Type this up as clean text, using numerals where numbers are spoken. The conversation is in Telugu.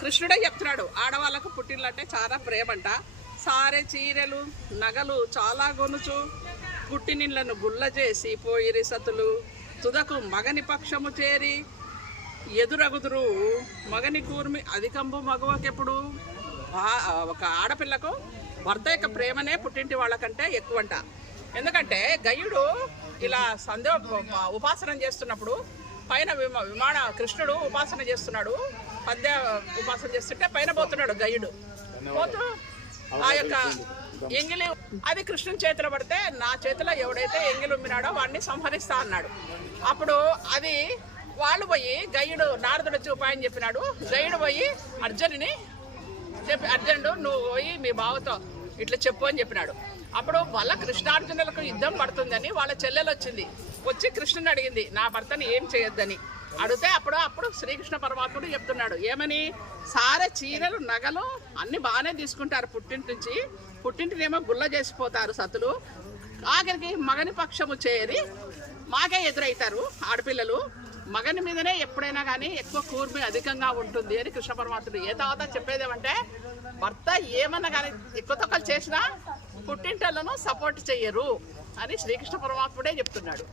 కృష్ణుడే చెప్తున్నాడు ఆడవాళ్ళకు పుట్టిల్లంటే చాలా ప్రేమంట. సారే చీరలు నగలు చాలా గొనుచు పుట్టినిళ్లను గుల్ల చేసి పోయిరి సతులు తుదకు మగని పక్షము చేరి ఎదురగుదురు మగని కూర్మి అధికంబు మగవకెప్పుడు. ఒక ఆడపిల్లకు భర్త యొక్క ప్రేమనే పుట్టింటి వాళ్ళకంటే ఎక్కువంట. ఎందుకంటే గయుడు ఇలా ఉపాసన చేస్తున్నప్పుడు పైన కృష్ణుడు ఉపాసన చేస్తున్నాడు, పద్య ఉపాసన చేస్తుంటే పైన పోతున్నాడు గయుడు. పోతూ ఆ యొక్క ఎంగిలి అది కృష్ణుని చేతిలో పడితే నా చేతిలో ఎవడైతే ఎంగిలి ఉమ్మినాడో వాడిని సంహరిస్తా అన్నాడు. అప్పుడు అది వాళ్ళు పోయి గయుడు నారదుడు వచ్చి ఉపాయం చెప్పినాడు. గయుడు పోయి అర్జునుని చెప్పి అర్జునుడు నువ్వు పోయి మీ బావతో ఇట్లా చెప్పు అని చెప్పినాడు. అప్పుడు వాళ్ళ కృష్ణార్జునులకు యుద్ధం పడుతుందని వాళ్ళ చెల్లెలు వచ్చి కృష్ణుని అడిగింది నా భర్తని ఏం చేయొద్దని. అడిగితే అప్పుడు శ్రీకృష్ణ పరమాత్ముడు చెప్తున్నాడు ఏమని, సారే చీరలు నగలు అన్ని బాగానే తీసుకుంటారు పుట్టింటి నుంచి, పుట్టింటినేమో గుల్ల చేసిపోతారు సతులు, ఆఖరికి మగని పక్షము చేరి మాకే ఎదురవుతారు ఆడపిల్లలు, మగని మీదనే ఎప్పుడైనా కానీ ఎక్కువ కూర్మి అధికంగా ఉంటుంది అని కృష్ణ పరమాత్ముడు ఏ తర్వాత చెప్పేదేమంటే భర్త ఏమన్నా కానీ ఎక్కువ తక్కువ చేసినా పుట్టింటలను సపోర్ట్ చెయ్యరు అని శ్రీకృష్ణ పరమాత్ముడే చెప్తున్నాడు.